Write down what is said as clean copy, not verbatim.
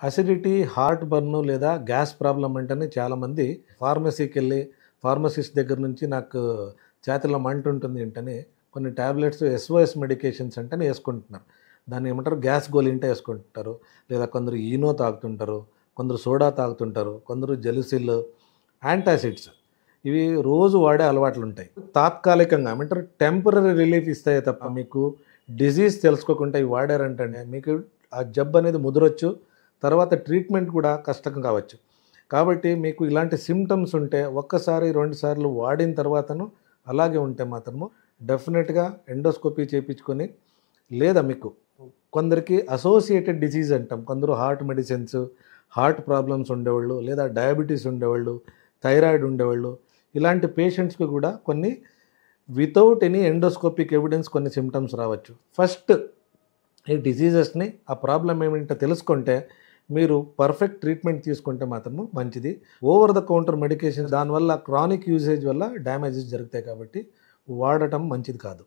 Acidity, heart burn లేదా gas problem అంటేనే చాలామంది ఫార్మసీకెళ్ళి ఫార్మసిస్ట్ దగ్గర నుంచి నాకు ఛాతీలో మంటుంటుంది ఏంటని కొన్ని టాబ్లెట్స్ ఎస్ఓఎస్ మెడికేషన్స్ అంటేనే వేసుకుంటున్నారు. దాన్ని ఏమంటారు గ్యాస్ గోలింటే వేసుకుంటుంటారు. లేదా కొందరు ఈనో తాగుతుంటారు. కొందరు సోడా తాగుతుంటారు. కొందరు జెలుసిల్, యాంటాసిడ్స్ ఇవి రోజు వాడే అలవాట్లుంటాయి. తాత్కాలికంగా ఏమంటారు టెంపరరీ రిలీఫ్ ఇస్తాయే తప్ప మీకు డిజీజ్ తెలుసుకోకుండా ఇవి వాడారంటేనే మీకు ఆ జబ్బు అనేది ముదరొచ్చు. తర్వాత ట్రీట్మెంట్ కూడా కష్టం కావచ్చు. కాబట్టి మీకు ఇలాంటి సింప్టమ్స్ ఉంటే ఒక్కసారి, 2 సార్లు వాడిన తర్వాతను అలాగే ఉంటే మాత్రము డెఫినెట్‌గా ఎండోస్కోపీ చేపించుకొని లేదా మీకు కొందరికి అసోసియేటెడ్ డిసీజ్ అంటాం. కొందరు హార్ట్ మెడిసిన్స్, హార్ట్ ప్రాబ్లమ్స్ ఉండేవాళ్ళు, లేదా డయాబెటీస్ ఉండేవాళ్ళు, థైరాయిడ్ ఉండేవాళ్ళు, ఇలాంటి పేషెంట్స్‌కి కూడా కొన్ని వితౌట్ ఎనీ ఎండోస్కోపిక్ ఎవిడెన్స్ కొన్ని సింప్టమ్స్ రావచ్చు. ఫస్ట్ ఈ డిసీజెస్‌ని ఆ ప్రాబ్లమ్ ఏమిటో తెలుసుకుంటే మీరు పర్ఫెక్ట్ ట్రీట్మెంట్ తీసుకుంటే మాత్రము మంచిది. ఓవర్ ద కౌంటర్ మెడికేషన్స్ దానివల్ల క్రానిక్ యూసేజ్ వల్ల డ్యామేజెస్ జరుగుతాయి కాబట్టి వాడటం మంచిది కాదు.